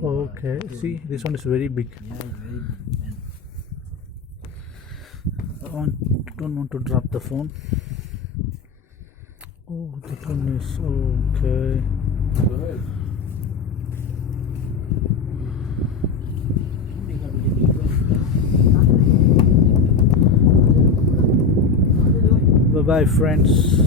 Okay, see, this one is very big. Yeah, it's very big, man. Don't want to drop the phone. Oh, the phone is okay. Bye bye, friends.